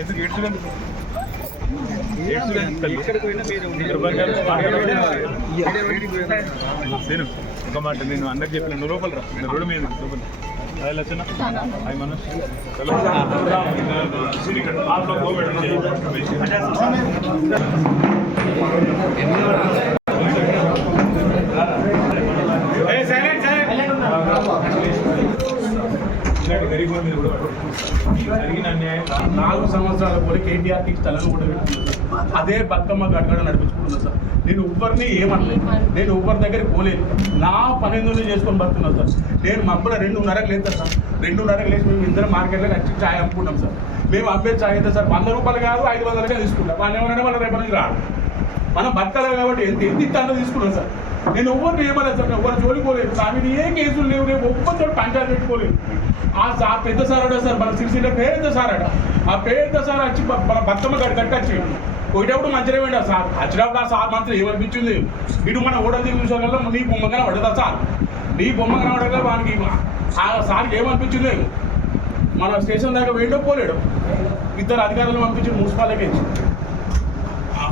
ఎందుకు ఏడ్చుకుంది నేను ఒక మాట నేను అందరికి చెప్పిన నువ్వు లోపల రా నేను రోడ్డు మీద లోపల హాయ్ లచ్చన్న హాయ్ మనోజ్ గరీబ్ మీద కూడా జరిగిన అన్యాయం నాలుగు సంవత్సరాల పోలి కేటీఆర్కి స్థలం కూడా అదే బతుకమ్మ గడగడ నడిపించుకుంటున్నా సార్. నేను ఎవ్వరిని ఏమనలేదు. నేను ఎవ్వరి దగ్గరికి పోలేదు. నా పనిందులు చేసుకొని బతుకున్నాను సార్? నేను మబ్బుల రెండున్నరకు లేదు సార్. రెండున్నరకు లేచి మేము ఇద్దరు మార్కెట్లో వచ్చి ఛాయ్ అమ్ముకుంటాం సార్. మేము అబ్బే ఛాయ్ అయితే సార్? వంద రూపాయలు కాదు ఐదు వందలుగా తీసుకుంటాం. వాళ్ళు ఏమన్నా మళ్ళీ రేపటి నుంచి రాడు. మనం బతకాలి కాబట్టి ఎంత ఎంత ఇస్తానో తీసుకున్నాం సార్. నేను ఎవరిని ఏమలేదు సార్ ఎవరు జోలిపోలేదు నా మీద ఏ కేసులు లేవు రేపు ఒక్కరితో పంచాయతీ పెట్టుకోలేదు. ఆ సార్ పెద్ద సార్ అడ సార్? మన సిరిసిల్ల పెద్ద సార్ అట ఆ పెద్ద సార్ వచ్చి మన బతుకమ్మ గడి కట్టచ్చి పోయేటప్పుడు మంచిగా వెళ్ళా సార్. వచ్చినప్పుడు ఆ సార్ మాత్రం ఏమనిపించింది? ఇటు మన ఓడ చూసాకల్లా నీ బొమ్మగానే పడదా సార్? నీ బొమ్మగానే పడగా వానికి ఆ సార్కి ఏమనిపించింది? మన స్టేషన్ దాకా వేయడో పోలేడు. ఇద్దరు అధికారులు పంపించి మున్సిపాలిటీకి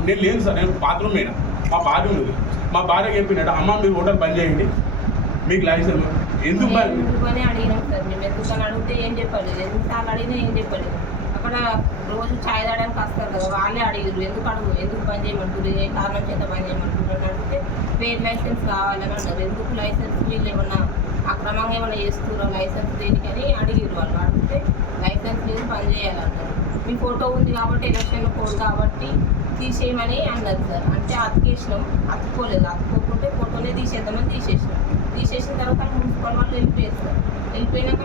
నేను లేదు సార్ నేను బాత్రూమ్ అయినా మా భార్య ఉంది మా భార్య చెప్పినట్టు అమ్మ మీరు హోటల్ పని చేయండి. మీకు లైసెన్స్ ఎందుకు పని అడిగినాం సార్ మేము ఎందుకని అడిగితే ఏం చెప్పలేదు ఎన్నిసార్లు అడిగినా ఏం చెప్పలేదు అక్కడ రోజు ఛాయ్ తాగడానికి వస్తారు కదా వాళ్ళే అడిగారు ఎందుకు అడుగు ఎందుకు పని చేయమంటారు ఏ కారణం చేత పని చేయమంటున్నారు అని అడిగితే పేరు లైసెన్స్ కావాలని అన్నారు. ఎందుకు లైసెన్స్ వీళ్ళు ఏమన్నా అక్రమంగా ఏమైనా చేస్తున్నారు లైసెన్స్ దేనికని అడిగారు వాళ్ళు. అడిగితే లైసెన్స్ లేదు పని చేయాలన్నారు మీ ఫోటో ఉంది కాబట్టి ఎలక్షన్లో ఫోన్ కాబట్టి తీసేయమని అన్నారు సార్. అంటే అతికేసినాం అతుక్కోలేదు అతుక్కోకుంటే ఫోటోనే తీసేద్దామని తీసేసినాం. తీసేసిన తర్వాత మున్సిపల్ వాళ్ళు వెళ్ళిపోయారు సార్. వెళ్ళిపోయినాక